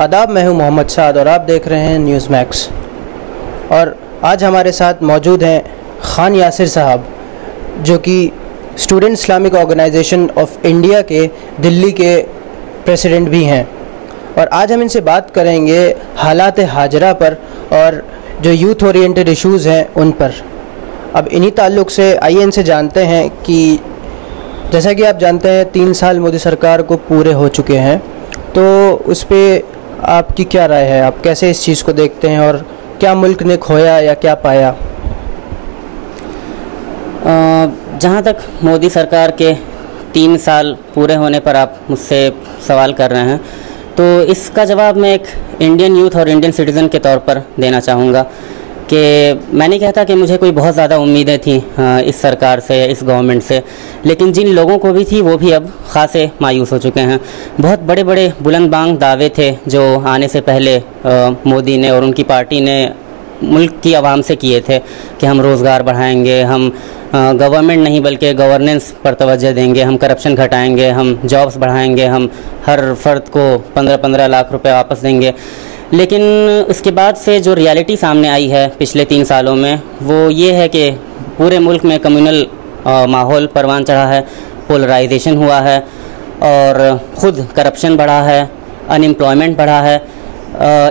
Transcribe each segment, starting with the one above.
आदाब, मैं हूं मोहम्मद साद और आप देख रहे हैं न्यूज़ मैक्स। और आज हमारे साथ मौजूद हैं ख़ान यासिर साहब, जो कि Student Islamic Organisation of India के दिल्ली के प्रेसिडेंट भी हैं। और आज हम इनसे बात करेंगे हालात हाजरा पर और जो यूथ ओरिएंटेड इश्यूज़ हैं उन पर। अब इन्हीं ताल्लुक़ से आइए इनसे जानते हैं कि जैसा कि आप जानते हैं 3 साल मोदी सरकार को पूरे हो चुके हैं, तो उस पर आपकी क्या राय है? आप कैसे इस चीज़ को देखते हैं और क्या मुल्क ने खोया या क्या पाया? जहाँ तक मोदी सरकार के 3 साल पूरे होने पर आप मुझसे सवाल कर रहे हैं, तो इसका जवाब मैं एक इंडियन यूथ और इंडियन सिटीज़न के तौर पर देना चाहूँगा कि मैं नहीं कहता कि मुझे कोई बहुत ज़्यादा उम्मीदें थी इस सरकार से, इस गवर्नमेंट से, लेकिन जिन लोगों को भी थी वो भी अब खासे मायूस हो चुके हैं। बहुत बड़े बड़े बुलंद बांग दावे थे जो आने से पहले मोदी ने और उनकी पार्टी ने मुल्क की आवाम से किए थे कि हम रोज़गार बढ़ाएंगे, हम गवर्नमेंट नहीं बल्कि गवर्नेंस पर तवज्जो देंगे, हम करप्शन घटाएंगे, हम जॉब्स बढ़ाएंगे, हम हर फ़र्द को 15-15 लाख रुपए वापस देंगे। लेकिन उसके बाद से जो रियलिटी सामने आई है पिछले 3 सालों में, वो ये है कि पूरे मुल्क में कम्युनल माहौल परवान चढ़ा है, पोलराइजेशन हुआ है और ख़ुद करप्शन बढ़ा है, अनएम्प्लॉयमेंट बढ़ा है।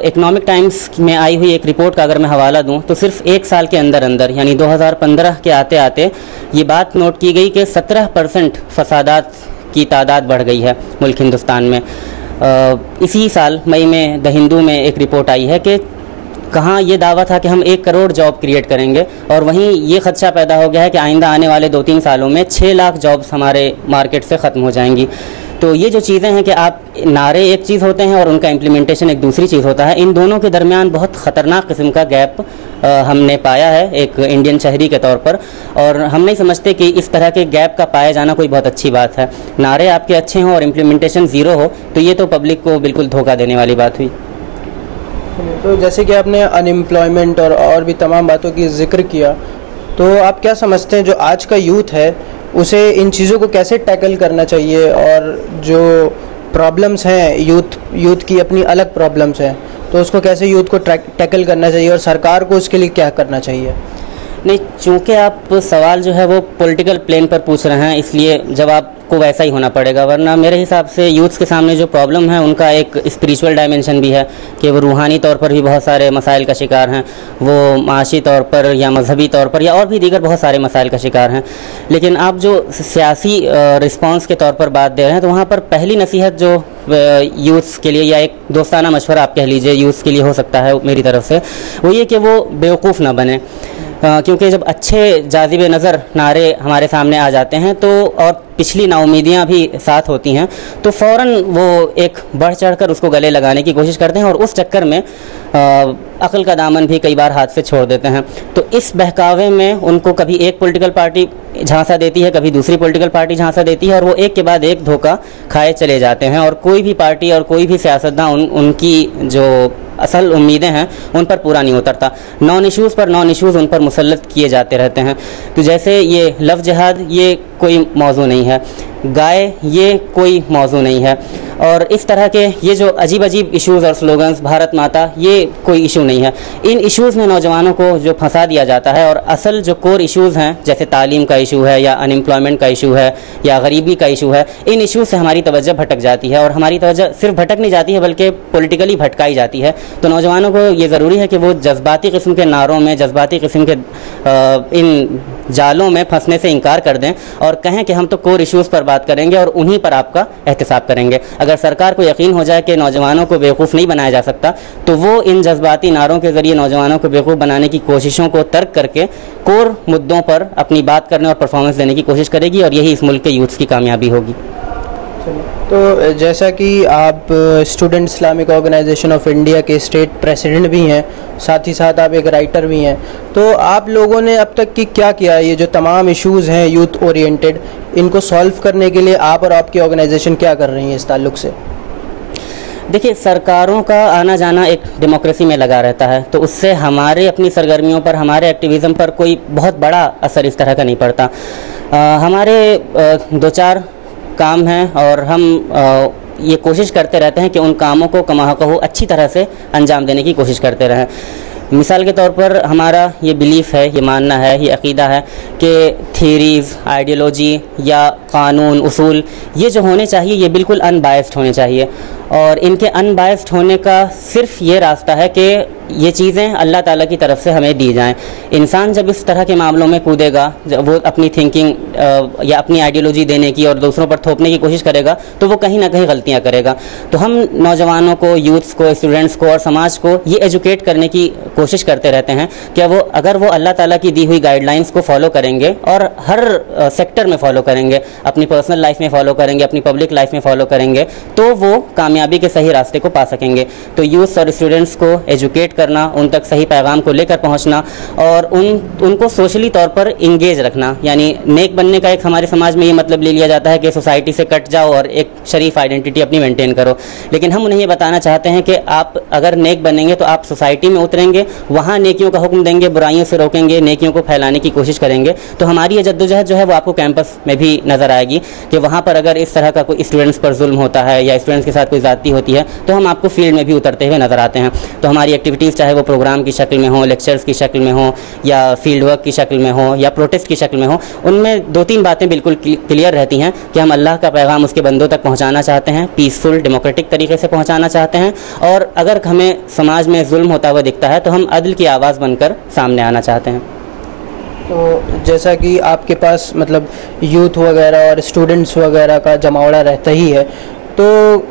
इकनॉमिक टाइम्स में आई हुई एक रिपोर्ट का अगर मैं हवाला दूं तो सिर्फ 1 साल के अंदर अंदर यानी 2015 के आते आते ये बात नोट की गई कि 17% फसादात की तादाद बढ़ गई है मुल्क हिंदुस्तान में। इसी साल मई में द हिंदू में एक रिपोर्ट आई है कि कहाँ ये दावा था कि हम 1 करोड़ जॉब क्रिएट करेंगे और वहीं ये खदशा पैदा हो गया है कि आइंदा आने वाले 2-3 सालों में 6 लाख जॉब्स हमारे मार्केट से ख़त्म हो जाएंगी। तो ये जो चीज़ें हैं कि आप नारे एक चीज़ होते हैं और उनका इम्प्लीमेंटेशन एक दूसरी चीज़ होता है, इन दोनों के दरमियान बहुत ख़तरनाक किस्म का गैप हमने पाया है एक इंडियन शहरी के तौर पर। और हम नहीं समझते कि इस तरह के गैप का पाया जाना कोई बहुत अच्छी बात है। नारे आपके अच्छे हों और इम्प्लीमेंटेशन ज़ीरो हो तो ये तो पब्लिक को बिल्कुल धोखा देने वाली बात हुई। तो जैसे कि आपने अनएम्प्लॉयमेंट और भी तमाम बातों की जिक्र किया, तो आप क्या समझते हैं जो आज का यूथ है उसे इन चीज़ों को कैसे टैकल करना चाहिए? और जो प्रॉब्लम्स हैं यूथ की अपनी अलग प्रॉब्लम्स हैं, तो उसको कैसे यूथ को टैकल करना चाहिए और सरकार को उसके लिए क्या करना चाहिए? नहीं, चूँकि आप सवाल जो है वो पॉलिटिकल प्लेन पर पूछ रहे हैं, इसलिए जवाब को वैसा ही होना पड़ेगा। वरना मेरे हिसाब से यूथ्स के सामने जो प्रॉब्लम है उनका एक स्पिरिचुअल डायमेंशन भी है कि वो रूहानी तौर पर भी बहुत सारे मसाइल का शिकार हैं, वो माशी तौर पर या मजहबी तौर पर या और भी दीगर बहुत सारे मसाइल का शिकार हैं। लेकिन आप जो सियासी रिस्पांस के तौर पर बात दे रहे हैं, तो वहाँ पर पहली नसीहत जो यूथ्स के लिए या एक दोस्ताना मशवरा आप कह लीजिए यूथ्स के लिए हो सकता है मेरी तरफ से, वो ये कि वो बेवकूफ़ ना बने। क्योंकि जब अच्छे जाज़िबे नज़र नारे हमारे सामने आ जाते हैं तो और पिछली नाउमीदियाँ भी साथ होती हैं तो फ़ौरन वो एक बढ़ चढ़कर उसको गले लगाने की कोशिश करते हैं और उस चक्कर में अक़ल का दामन भी कई बार हाथ से छोड़ देते हैं। तो इस बहकावे में उनको कभी एक पॉलिटिकल पार्टी झांसा देती है, कभी दूसरी पॉलिटिकल पार्टी झांसा देती है और वो एक के बाद एक धोखा खाए चले जाते हैं और कोई भी पार्टी और कोई भी सियासतदान उनकी जो असल उम्मीदें हैं उन पर पूरा नहीं उतरता। नॉन इश्यूज़ पर नॉन इश्यूज़ उन पर मुसल्लत किए जाते रहते हैं। तो जैसे ये लव जिहाद ये कोई मौजू नहीं है, गाय ये कोई मौजू नहीं है, और इस तरह के ये जो अजीब अजीब इश्यूज़ और स्लोगन्स, भारत माता, ये कोई इशू नहीं है। इन इश्यूज़ में नौजवानों को जो फंसा दिया जाता है और असल जो कोर इश्यूज़ हैं जैसे तालीम का इशू है या अनएम्प्लॉयमेंट का इशू है या गरीबी का इशू है, इन इश्यूज़ से हमारी तवज्जो भटक जाती है और हमारी तवज्जो सिर्फ भटक नहीं जाती है बल्कि पॉलिटिकली भटकाई जाती है। तो नौजवानों को ये ज़रूरी है कि वो जज्बाती किस्म के नारों में, जज्बाती किस्म के इन जालों में फंसने से इनकार कर दें और कहें कि हम तो कोर इश्यूज़ पर बात करेंगे और उन्हीं पर आपका एहतिसाब करेंगे। अगर सरकार को यकीन हो जाए कि नौजवानों को बेवकूफ़ नहीं बनाया जा सकता तो वो इन जज्बाती नारों के ज़रिए नौजवानों को बेवकूफ़ बनाने की कोशिशों को तर्क करके कोर मुद्दों पर अपनी बात करने और परफॉर्मेंस देने की कोशिश करेगी और यही इस मुल्क के यूथ्स की कामयाबी होगी। तो जैसा कि आप Student Islamic Organisation of India के स्टेट प्रेसिडेंट भी हैं, साथ ही साथ आप एक राइटर भी हैं, तो आप लोगों ने अब तक की क्या किया? ये जो तमाम इश्यूज़ हैं यूथ ओरिएंटेड, इनको सॉल्व करने के लिए आप और आपकी ऑर्गेनाइजेशन क्या कर रही हैं इस ताल्लुक़ से? देखिए, सरकारों का आना जाना एक डेमोक्रेसी में लगा रहता है, तो उससे हमारे अपनी सरगर्मियों पर, हमारे एक्टिविज़म पर कोई बहुत बड़ा असर इस तरह का नहीं पड़ता। हमारे 2-4 काम हैं और हम ये कोशिश करते रहते हैं कि उन कामों को कमा कहो अच्छी तरह से अंजाम देने की कोशिश करते रहें। मिसाल के तौर पर हमारा ये बिलीफ है, ये मानना है, ये अक़ीदा है कि थीरीज़, आइडियोलॉजी या क़ानून, उसूल ये जो होने चाहिए ये बिल्कुल अनबायस्ड होने चाहिए, और इनके अनबायस्ड होने का सिर्फ ये रास्ता है कि ये चीज़ें अल्लाह ताला की तरफ से हमें दी जाएं। इंसान जब इस तरह के मामलों में कूदेगा, जब वो अपनी थिंकिंग या अपनी आइडियोलॉजी देने की और दूसरों पर थोपने की कोशिश करेगा तो वो कहीं ना कहीं गलतियां करेगा। तो हम नौजवानों को, यूथ्स को, स्टूडेंट्स को और समाज को ये एजुकेट करने की कोशिश करते रहते हैं कि वो अगर वो अल्लाह ताला की दी हुई गाइडलाइंस को फॉलो करेंगे और हर सेक्टर में फॉलो करेंगे, अपनी पर्सनल लाइफ में फॉलो करेंगे, अपनी पब्लिक लाइफ में फॉलो करेंगे, तो वो कामयाबी के सही रास्ते को पा सकेंगे। तो यूथ्स और स्टूडेंट्स को एजुकेट करना, उन तक सही पैगाम को लेकर पहुंचना और उनको सोशली तौर पर इंगेज रखना, यानी नेक बनने का एक हमारे समाज में ये मतलब ले लिया जाता है कि सोसाइटी से कट जाओ और एक शरीफ आइडेंटिटी अपनी मेंटेन करो। लेकिन हम उन्हें ये बताना चाहते हैं कि आप अगर नेक बनेंगे तो आप सोसाइटी में उतरेंगे, वहाँ नेकियों का हुक्म देंगे, बुराइयों से रोकेंगे, नेकियों को फैलाने की कोशिश करेंगे। तो हमारी ये जद्दोजहद जो है वो आपको कैंपस में भी नज़र आएगी कि वहाँ पर अगर इस तरह का कोई स्टूडेंट्स पर जुल्म होता है या स्टूडेंट्स के साथ कोई ज़्यादती होती है तो हम आपको फील्ड में भी उतरते हुए नज़र आते हैं। तो हमारी एक्टिविटीज़ चाहे वो प्रोग्राम की शक्ल में हो, लेक्चर्स की शक्ल में हो, या फील्ड वर्क की शक्ल में हो, या प्रोटेस्ट की शक्ल में हो, उनमें दो तीन बातें बिल्कुल क्लियर रहती हैं कि हम अल्लाह का पैगाम उसके बंदों तक पहुंचाना चाहते हैं, पीसफुल डेमोक्रेटिक तरीके से पहुंचाना चाहते हैं, और अगर हमें समाज में जुल्म होता हुआ दिखता है तो हम अदल की आवाज़ बनकर सामने आना चाहते हैं। तो जैसा कि आपके पास मतलब यूथ वगैरह और स्टूडेंट्स वगैरह का जमावड़ा रहता ही है, तो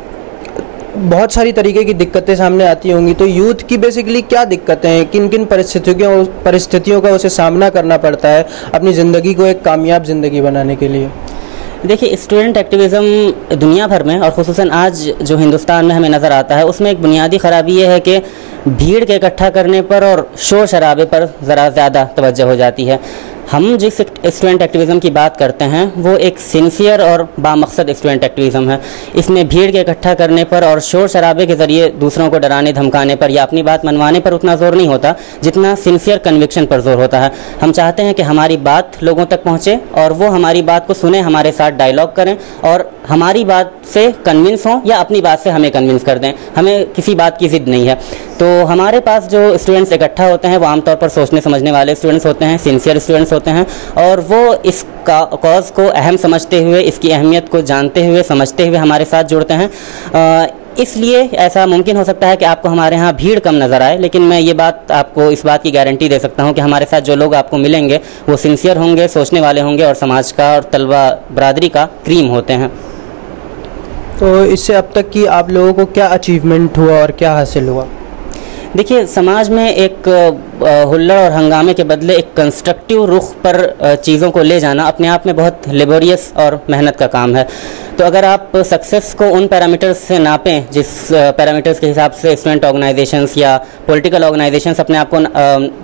बहुत सारी तरीके की दिक्कतें सामने आती होंगी। तो यूथ की बेसिकली क्या दिक्कतें हैं, किन किन परिस्थितियों का उसे सामना करना पड़ता है अपनी ज़िंदगी को एक कामयाब ज़िंदगी बनाने के लिए? देखिए, स्टूडेंट एक्टिविज़म दुनिया भर में और ख़ुसूसन आज जो हिंदुस्तान में हमें नज़र आता है उसमें एक बुनियादी ख़राबी ये है कि भीड़ के इकट्ठा करने पर और शोर शराबे पर ज़रा ज़्यादा तवज्जो हो जाती है। हम जिस स्टूडेंट एक्टिविज़म की बात करते हैं वो एक सिंसियर और बामकसद स्टूडेंट एक्टिविज़म है। इसमें भीड़ के इकट्ठा करने पर और शोर शराबे के ज़रिए दूसरों को डराने धमकाने पर या अपनी बात मनवाने पर उतना ज़ोर नहीं होता जितना सिंसियर कन्विक्शन पर ज़ोर होता है। हम चाहते हैं कि हमारी बात लोगों तक पहुँचे और वो हमारी बात को सुने, हमारे साथ डायलॉग करें और हमारी बात से कन्विंस हों या अपनी बात से हमें कन्विंस कर दें। हमें किसी बात की ज़िद नहीं है। तो हमारे पास जो स्टूडेंट्स इकट्ठा होते हैं वो आमतौर पर सोचने समझने वाले स्टूडेंट्स होते हैं, सिंसियर स्टूडेंट्स होते हैं, और वो इस कॉज को अहम समझते हुए, इसकी अहमियत को जानते हुए, समझते हुए हमारे साथ जुड़ते हैं। इसलिए ऐसा मुमकिन हो सकता है कि आपको हमारे यहाँ भीड़ कम नज़र आए, लेकिन मैं ये बात आपको इस बात की गारंटी दे सकता हूँ कि हमारे साथ जो लोग आपको मिलेंगे वो सिंसियर होंगे, सोचने वाले होंगे और समाज का और तलबा बरादरी का क्रीम होते हैं। तो इससे अब तक की आप लोगों को क्या अचीवमेंट हुआ और क्या हासिल हुआ? देखिए, समाज में एक हुल्लड़ और हंगामे के बदले एक कंस्ट्रक्टिव रुख पर चीज़ों को ले जाना अपने आप में बहुत लेबोरियस और मेहनत का काम है। तो अगर आप सक्सेस को उन पैरामीटर्स से नापें जिस पैरामीटर्स के हिसाब से स्टूडेंट ऑर्गेनाइजेशंस या पॉलिटिकल ऑर्गेनाइजेशंस अपने आप को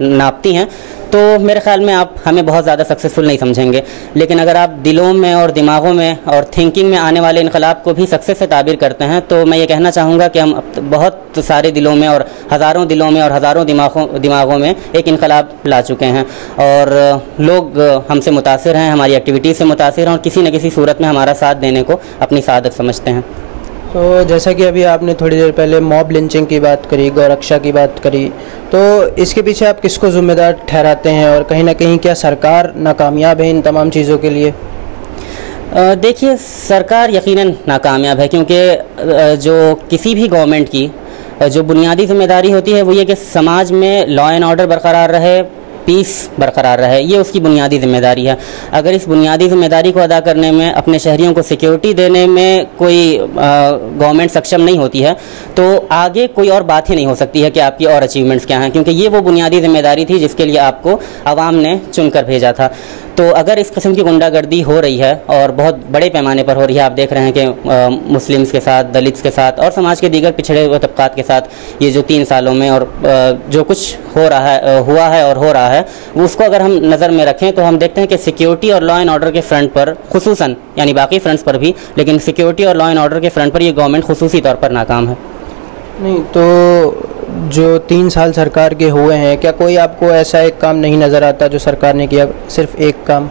नापती हैं तो मेरे ख्याल में आप हमें बहुत ज़्यादा सक्सेसफुल नहीं समझेंगे। लेकिन अगर आप दिलों में और दिमागों में और थिंकिंग में आने वाले इनकलाब को भी सक्सेस से ताबीर करते हैं तो मैं ये कहना चाहूँगा कि हम बहुत सारे दिलों में और हज़ारों दिलों में और हज़ारों दिमागों में एक इनकलाब ला चुके हैं और लोग हमसे मुतासिर हैं, हमारी एक्टिविटीज़ से मुतासिर हैं और किसी न किसी सूरत में हमारा साथ देने को अपनी सादत समझते हैं। तो जैसा कि अभी आपने थोड़ी देर पहले मॉब लिंचिंग की बात करी, गौरक्षा की बात करी, तो इसके पीछे आप किसको ज़िम्मेदार ठहराते हैं और कहीं ना कहीं क्या सरकार नाकामयाब है इन तमाम चीज़ों के लिए? देखिए, सरकार यकीनन नाकामयाब है क्योंकि जो किसी भी गवर्नमेंट की जो बुनियादी जिम्मेदारी होती है वो ये कि समाज में लॉ एंड ऑर्डर बरकरार रहे, पीस बरकरार रहे, ये उसकी बुनियादी जिम्मेदारी है। अगर इस बुनियादी जिम्मेदारी को अदा करने में, अपने शहरियों को सिक्योरिटी देने में कोई गवर्नमेंट सक्षम नहीं होती है तो आगे कोई और बात ही नहीं हो सकती है कि आपकी और अचीवमेंट्स क्या हैं, क्योंकि ये वो बुनियादी जिम्मेदारी थी जिसके लिए आपको आवाम ने चुनकर भेजा था। तो अगर इस किस्म की गुंडागर्दी हो रही है और बहुत बड़े पैमाने पर हो रही है, आप देख रहे हैं कि मुस्लिम्स के साथ, दलित्स के साथ और समाज के दीगर पिछड़े हुए तबकात के साथ ये जो 3 सालों में और जो कुछ हुआ है और हो रहा है उसको अगर हम नज़र में रखें तो हम देखते हैं कि सिक्योरिटी और लॉ एंड ऑर्डर के फ्रंट पर खुसूसन, यानी बाकी फ्रंट्स पर भी, लेकिन सिक्योरिटी और लॉ एंड ऑर्डर के फ्रंट पर ये गवर्नमेंट खुसूसी तौर पर नाकाम है। नहीं तो जो 3 साल सरकार के हुए हैं, क्या कोई आपको ऐसा एक काम नहीं नज़र आता जो सरकार ने किया, सिर्फ एक काम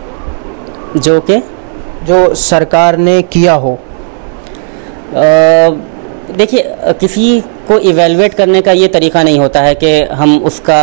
जो सरकार ने किया हो? देखिए, किसी को इवेलुएट करने का ये तरीका नहीं होता है कि हम उसका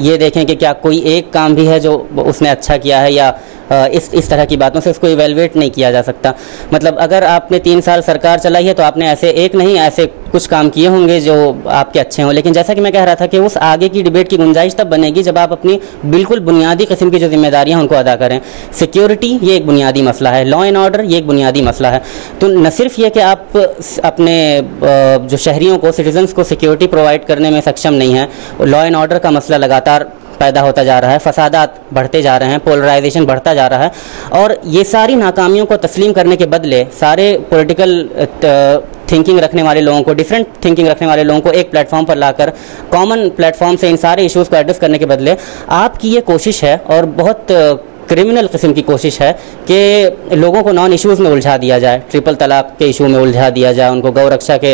ये देखें कि क्या कोई एक काम भी है जो उसने अच्छा किया है, या इस तरह की बातों से उसको इवेलुएट नहीं किया जा सकता। मतलब अगर आपने 3 साल सरकार चलाई है तो आपने ऐसे कुछ काम किए होंगे जो आपके अच्छे हों, लेकिन जैसा कि मैं कह रहा था कि उस आगे की डिबेट की गुंजाइश तब बनेगी जब आप अपनी बिल्कुल बुनियादी किस्म की जो जिम्मेदारियां उनको अदा करें। सिक्योरिटी ये एक बुनियादी मसला है, लॉ एंड ऑर्डर ये एक बुनियादी मसला है। तो न सिर्फ ये कि आप अपने जो शहरियों को, सिटीजन्स को सिक्योरिटी प्रोवाइड करने में सक्षम नहीं है, लॉ एंड ऑर्डर का मसला लगातार पैदा होता जा रहा है, फसादात बढ़ते जा रहे हैं, पोलराइजेशन बढ़ता जा रहा है, और ये सारी नाकामियों को तस्लीम करने के बदले सारे पॉलिटिकल थिंकिंग रखने वाले लोगों को, डिफरेंट थिंकिंग रखने वाले लोगों को एक प्लेटफॉर्म पर लाकर कॉमन प्लेटफॉर्म से इन सारे इश्यूज़ को एड्रेस करने के बदले आपकी ये कोशिश है, और बहुत क्रिमिनल किस्म की कोशिश है कि लोगों को नॉन इश्यूज़ में उलझा दिया जाए, ट्रिपल तलाक के इशू में उलझा दिया जाए, उनको गौ रक्षा के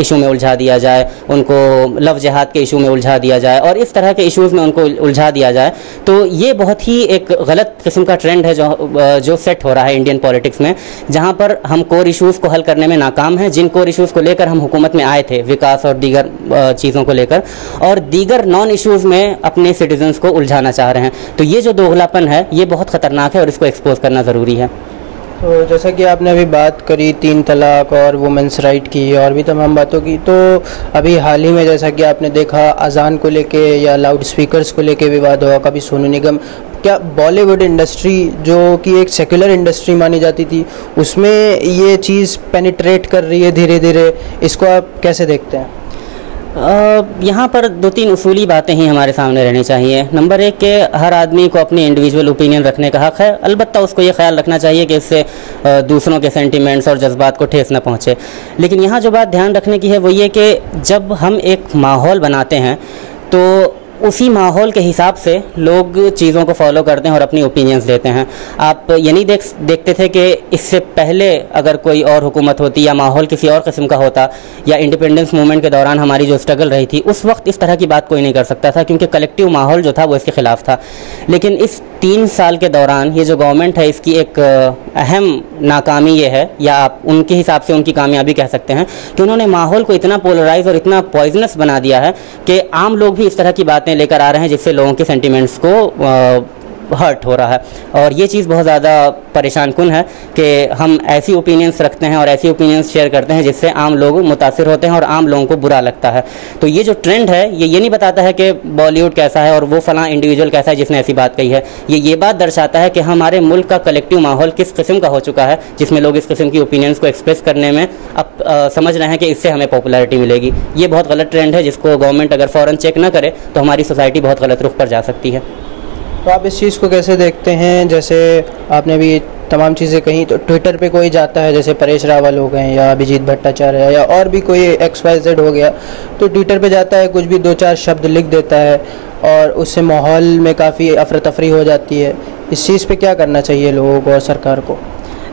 इशू में उलझा दिया जाए, उनको लव जिहाद के इशू में उलझा दिया जाए, और इस तरह के इश्यूज़ में उनको उलझा दिया जाए। तो ये बहुत ही एक गलत किस्म का ट्रेंड है जो सेट हो रहा है इंडियन पॉलिटिक्स में, जहाँ पर हम कोर इशूज़ को हल करने में नाकाम हैं, जिन कोर इशूज़ को लेकर हम हुकूमत में आए थे, विकास और दीगर चीज़ों को लेकर, और दीगर नॉन इशूज़ में अपने सिटीजन्स को उलझाना चाह रहे हैं। तो ये जो दोगलापन है ये बहुत ख़तरनाक है और इसको एक्सपोज करना ज़रूरी है। तो जैसा कि आपने अभी बात करी 3 तलाक और वुमेंस राइट की और भी तमाम बातों की, तो अभी हाल ही में जैसा कि आपने देखा अजान को लेके या लाउड स्पीकर्स को लेके विवाद हुआ, कभी सोनू निगम, क्या बॉलीवुड इंडस्ट्री जो कि एक सेक्युलर इंडस्ट्री मानी जाती थी उसमें ये चीज़ पेनिट्रेट कर रही है धीरे धीरे, इसको आप कैसे देखते हैं? यहाँ पर 2-3 उसूली बातें ही हमारे सामने रहनी चाहिए। नंबर 1 कि हर आदमी को अपनी इंडिविजुअल ओपिनियन रखने का हक़ है, अलबत्ता उसको ये ख्याल रखना चाहिए कि इससे दूसरों के सेंटिमेंट्स और जज्बात को ठेस न पहुँचे। लेकिन यहाँ जो बात ध्यान रखने की है वो ये कि जब हम एक माहौल बनाते हैं तो उसी माहौल के हिसाब से लोग चीज़ों को फॉलो करते हैं और अपनी ओपिनियंस देते हैं। आप ये नहीं देखते थे कि इससे पहले अगर कोई और हुकूमत होती या माहौल किसी और किस्म का होता, या इंडिपेंडेंस मूवमेंट के दौरान हमारी जो स्ट्रगल रही थी, उस वक्त इस तरह की बात कोई नहीं कर सकता था क्योंकि कलेक्टिव माहौल जो था वो इसके ख़िलाफ़ था। लेकिन इस 3 साल के दौरान ये जो गवर्नमेंट है इसकी एक अहम नाकामी ये है, या आप उनके हिसाब से उनकी कामयाबी कह सकते हैं, कि उन्होंने माहौल को इतना पोलराइज और इतना पॉइजनस बना दिया है कि आम लोग भी इस तरह की बातें लेकर आ रहे हैं जिससे लोगों के सेंटिमेंट्स को हर्ट हो रहा है। और ये चीज़ बहुत ज़्यादा परेशान कुन है कि हम ऐसी ओपिनियंस रखते हैं और ऐसी ओपिनियंस शेयर करते हैं जिससे आम लोग मुतासिर होते हैं और आम लोगों को बुरा लगता है। तो ये जो ट्रेंड है ये नहीं बताता है कि बॉलीवुड कैसा है और वो फलां इंडिविजुअल कैसा है जिसने ऐसी बात कही है, ये बात दर्शाता है कि हमारे मुल्क का कलेक्टिव माहौल किस किस्म का हो चुका है, जिसमें लोग इस किस्म की ओपिनियंस को एक्सप्रेस करने में अब समझ रहे हैं कि इससे हमें पॉपुलैरिटी मिलेगी। ये बहुत गलत ट्रेंड है जिसको गवर्नमेंट अगर फ़ौरन चेक ना करे तो हमारी सोसाइटी बहुत गलत रुख पर जा सकती है। तो आप इस चीज़ को कैसे देखते हैं? जैसे आपने भी तमाम चीज़ें कहीं, तो ट्विटर पे कोई जाता है, जैसे परेश रावल हो गए या अभिजीत भट्टाचार्य या और भी कोई XYZ हो गया, तो ट्विटर पे जाता है, कुछ भी 2-4 शब्द लिख देता है और उससे माहौल में काफ़ी अफरा तफरी हो जाती है। इस चीज़ पे क्या करना चाहिए लोगों को और सरकार को?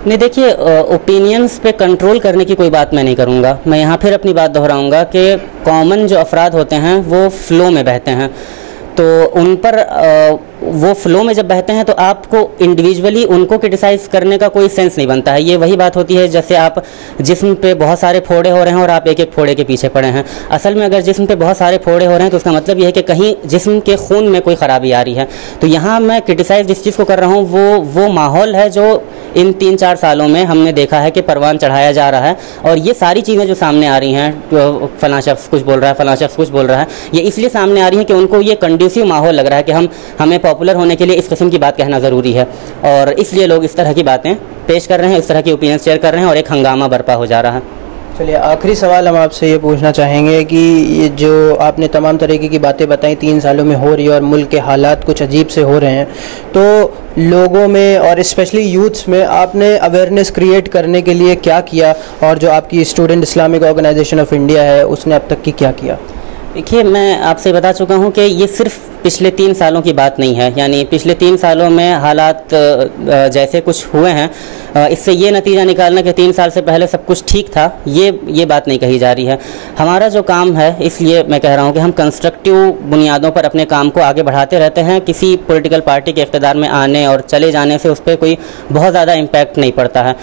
नहीं, देखिए, ओपिनियंस पे कंट्रोल करने की कोई बात मैं नहीं करूँगा। मैं यहाँ फिर अपनी बात दोहराऊँगा कि कॉमन जो अफराद होते हैं वो फ़्लो में बहते हैं, तो उन पर वो फ़्लो में जब बहते हैं तो आपको इंडिविजुअली उनको क्रिटिसाइज़ करने का कोई सेंस नहीं बनता है। ये वही बात होती है जैसे आप जिस्म पे बहुत सारे फोड़े हो रहे हैं और आप एक एक फोड़े के पीछे पड़े हैं। असल में अगर जिस्म पे बहुत सारे फोड़े हो रहे हैं तो उसका मतलब ये है कि कहीं जिस्म के खून में कोई ख़राबी आ रही है। तो यहाँ मैं क्रिटिसाइज़ जिस चीज़ को कर रहा हूँ वो माहौल है जो इन 3-4 सालों में हमने देखा है कि परवान चढ़ाया जा रहा है। और ये सारी चीज़ें जो सामने आ रही हैं, फ़लाँ शख्स कुछ बोल रहा है, फ़लाँ शख्स कुछ बोल रहा है, ये इसलिए सामने आ रही है कि उनको ये कंड्यूसिव माहौल लग रहा है कि हमें पॉपुलर होने के लिए इस किस्म की बात कहना ज़रूरी है, और इसलिए लोग इस तरह की बातें पेश कर रहे हैं, इस तरह की ओपिनियन शेयर कर रहे हैं और एक हंगामा बर्पा हो जा रहा है। चलिए, आखिरी सवाल हम आपसे ये पूछना चाहेंगे कि ये जो आपने तमाम तरीके की बातें बताई 3 सालों में हो रही है और मुल्क के हालात कुछ अजीब से हो रहे हैं, तो लोगों में और स्पेशली यूथ्स में आपने अवेयरनेस क्रिएट करने के लिए क्या किया, और जो आपकी Student Islamic Organisation of India है उसने अब तक की क्या किया? देखिए, मैं आपसे बता चुका हूँ कि ये सिर्फ पिछले 3 सालों की बात नहीं है, यानी पिछले 3 सालों में हालात जैसे कुछ हुए हैं, इससे ये नतीजा निकालना कि 3 साल से पहले सब कुछ ठीक था, ये बात नहीं कही जा रही है। हमारा जो काम है, इसलिए मैं कह रहा हूँ कि हम कंस्ट्रक्टिव बुनियादों पर अपने काम को आगे बढ़ाते रहते हैं। किसी पॉलिटिकल पार्टी के इक़्तिदार में आने और चले जाने से उस पर कोई बहुत ज़्यादा इम्पैक्ट नहीं पड़ता है।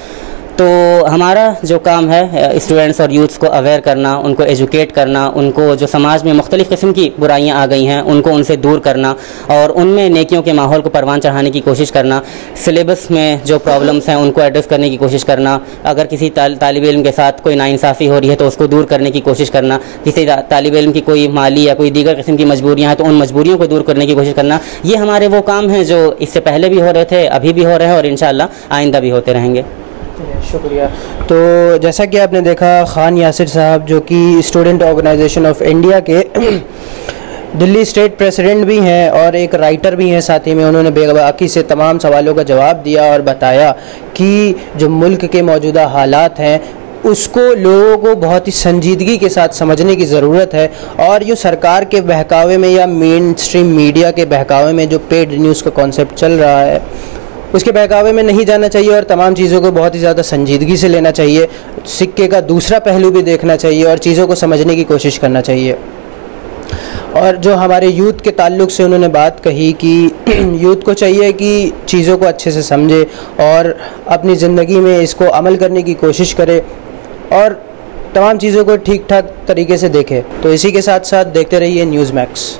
तो हमारा जो काम है स्टूडेंट्स और यूथ्स को अवेयर करना, उनको एजुकेट करना, उनको जो समाज में मुख्तलिफ़ किस्म की बुराइयां आ गई हैं उनको उनसे दूर करना और उनमें नेकियों के माहौल को परवान चढ़ाने की कोशिश करना, सिलेबस में जो प्रॉब्लम्स हैं उनको एड्रेस करने की कोशिश करना, अगर किसी तालिब इल्म के साथ कोई नाइंसाफ़ी हो रही है तो उसको दूर करने की कोशिश करना, किसी तालिब इल्म की कोई माली या कोई दीगर किस्म की मजबूरियाँ हैं तो उन मजबूरियों को दूर करने की कोशिश करना। ये हमारे वो काम हैं जो इससे पहले भी हो रहे थे, अभी भी हो रहे हैं और इंशाअल्लाह आइंदा भी होते रहेंगे। शुक्रिया। तो जैसा कि आपने देखा, खान यासिर साहब जो कि स्टूडेंट ऑर्गेनाइजेशन ऑफ इंडिया के दिल्ली स्टेट प्रेसिडेंट भी हैं और एक राइटर भी हैं साथ ही में, उन्होंने बेबाकी से तमाम सवालों का जवाब दिया और बताया कि जो मुल्क के मौजूदा हालात हैं उसको लोगों को बहुत ही संजीदगी के साथ समझने की ज़रूरत है और जो सरकार के बहकावे में या मेन स्ट्रीम मीडिया के बहकावे में जो पेड न्यूज़ का कॉन्सेप्ट चल रहा है उसके बहकावे में नहीं जाना चाहिए और तमाम चीज़ों को बहुत ही ज़्यादा संजीदगी से लेना चाहिए। सिक्के का दूसरा पहलू भी देखना चाहिए और चीज़ों को समझने की कोशिश करना चाहिए। और जो हमारे यूथ के ताल्लुक़ से उन्होंने बात कही कि यूथ को चाहिए कि चीज़ों को अच्छे से समझे और अपनी ज़िंदगी में इसको अमल करने की कोशिश करे और तमाम चीज़ों को ठीक ठाक तरीके से देखे। तो इसी के साथ साथ देखते रहिए न्यूज़ मैक्स।